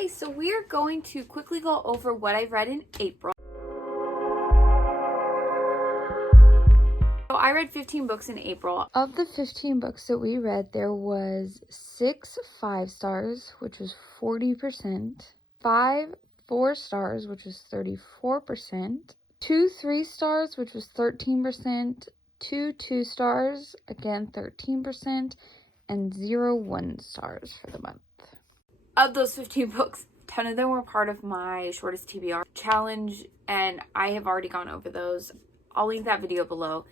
Hi, so we're going to quickly go over what I've read in April. So I read 15 books in April. Of the 15 books that we read, there was 6 5 stars, which was 40%, 5 4 stars, which was 34%, 2 3 stars, which was 13%, 2 2 stars, again 13%, and 0 1 stars for the month. Of those 15 books, 10 of them were part of my shortest TBR challenge, and I have already gone over those. I'll link that video below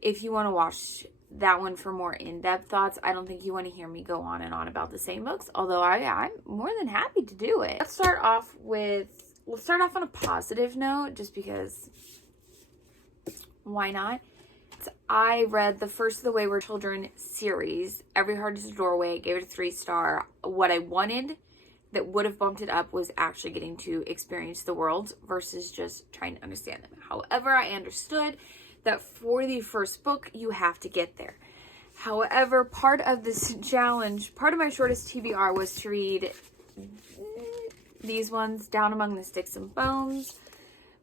if you want to watch that one for more in-depth thoughts. I don't think you want to hear me go on and on about the same books, although I'm more than happy to do it. Let's start off on a positive note, just because why not? I read the first of the Wayward Children series, Every Heart is a Doorway. Gave it a 3-star. What I wanted that would have bumped it up was actually getting to experience the world versus just trying to understand them. However, I understood that for the first book, you have to get there. However, part of this challenge, part of my shortest TBR was to read these ones, Down Among the Sticks and Bones,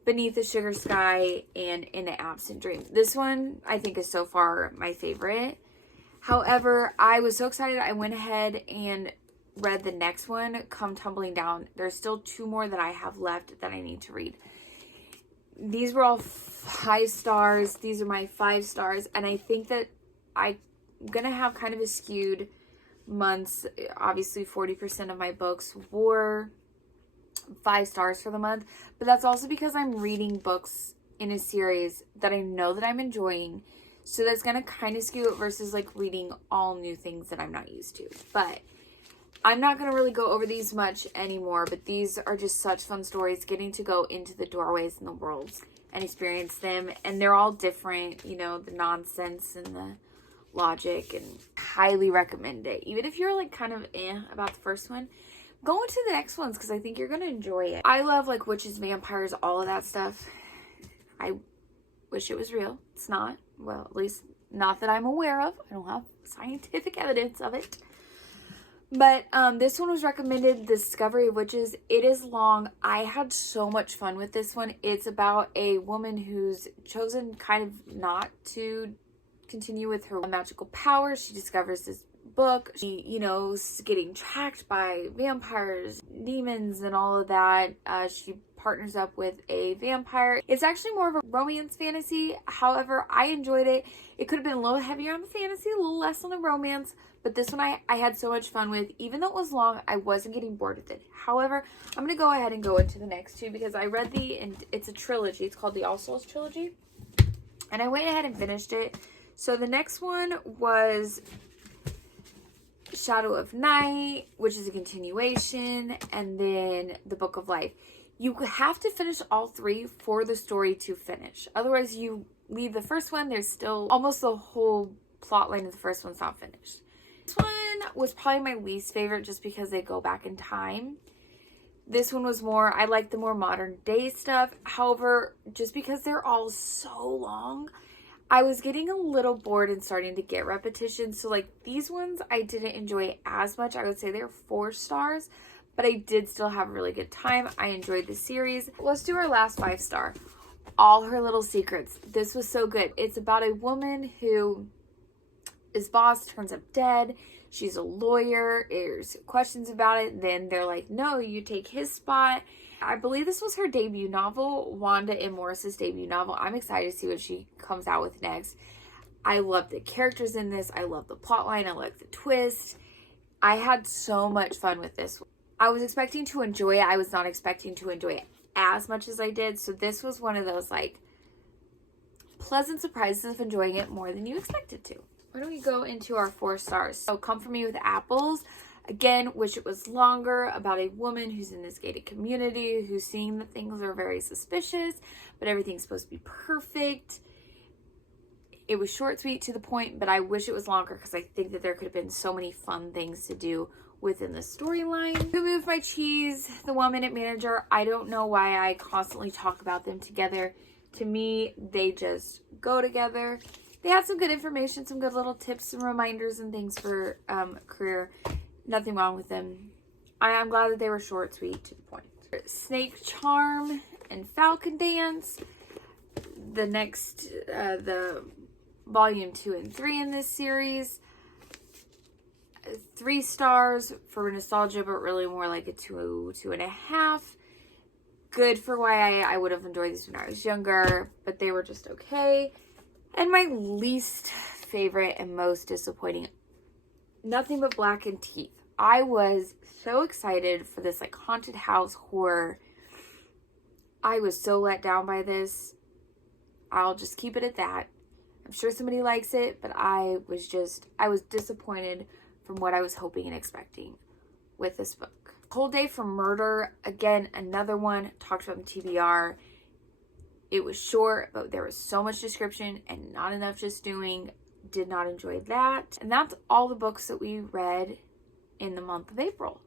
Beneath the Sugar Sky, and In an Absent Dream. This one, I think, is so far my favorite. However, I was so excited, I went ahead and read the next one, Come Tumbling Down. There's still 2 more that I have left that I need to read. These were all 5 stars. These are my 5 stars. And I think that I'm going to have kind of a skewed months. Obviously, 40% of my books were 5 stars for the month. But that's also because I'm reading books in a series that I know that I'm enjoying. So that's going to kind of skew it versus like reading all new things that I'm not used to. But I'm not going to really go over these much anymore, but these are just such fun stories, getting to go into the doorways in the worlds and experience them. And they're all different, you know, the nonsense and the logic, and highly recommend it. Even if you're like kind of about the first one, go into the next ones because I think you're going to enjoy it. I love like witches, vampires, all of that stuff. I wish it was real. It's not. Well, at least not that I'm aware of. I don't have scientific evidence of it. But this one was recommended, The Discovery of Witches. It is long. I had so much fun with this one. It's about a woman who's chosen kind of not to continue with her magical powers. She discovers this book. She, you know, is getting tracked by vampires, demons, and all of that. She partners up with a vampire. It's actually more of a romance fantasy. However, I enjoyed it. It could have been a little heavier on the fantasy, a little less on the romance. But this one I had so much fun with. Even though it was long, I wasn't getting bored with it. However, I'm going to go ahead and go into the next 2 because I read and it's a trilogy. It's called the All Souls Trilogy. And I went ahead and finished it. So the next one was Shadow of Night, which is a continuation. And then The Book of Life. You have to finish all 3 for the story to finish. Otherwise, you leave the first one. There's still almost the whole plot line of the first one's not finished. This one was probably my least favorite just because they go back in time. This one was more, I like the more modern day stuff. However, just because they're all so long, I was getting a little bored and starting to get repetition. So like these ones, I didn't enjoy as much. I would say they're 4 stars, but I did still have a really good time. I enjoyed the series. Let's do our last 5-star. All Her Little Secrets. This was so good. It's about a woman who his boss turns up dead. She's a lawyer. There's questions about it. Then they're like, no, you take his spot. I believe this was her debut novel, Wanda and Morris's debut novel. I'm excited to see what she comes out with next. I love the characters in this. I love the plotline. I like the twist. I had so much fun with this. I was expecting to enjoy it. I was not expecting to enjoy it as much as I did. So this was one of those like pleasant surprises of enjoying it more than you expected to. Why don't we go into our 4 stars? So Come For Me with Apples. Again, wish it was longer, about a woman who's in this gated community who's seeing that things are very suspicious, but everything's supposed to be perfect. It was short, sweet, to the point, but I wish it was longer because I think that there could have been so many fun things to do within the storyline. Who Moved My Cheese? The 1 Minute Manager. I don't know why I constantly talk about them together. To me, they just go together. They had some good information, some good little tips and reminders and things for career. Nothing wrong with them. I'm glad that they were short, sweet, to the point. Snake Charm and Falcon Dance. The next, the volume 2 and 3 in this series. 3 stars for nostalgia, but really more like a 2.5. Good for why I would have enjoyed these when I was younger, but they were just okay. And my least favorite and most disappointing, Nothing But Blackened Teeth. I was so excited for this like haunted house horror. I was so let down by this. I'll just keep it at that. I'm sure somebody likes it, but I was disappointed from what I was hoping and expecting with this book. Cold Day for Murder, again, another one talked about in TBR. It was short, but there was so much description and not enough just doing. Did not enjoy that. And that's all the books that we read in the month of April.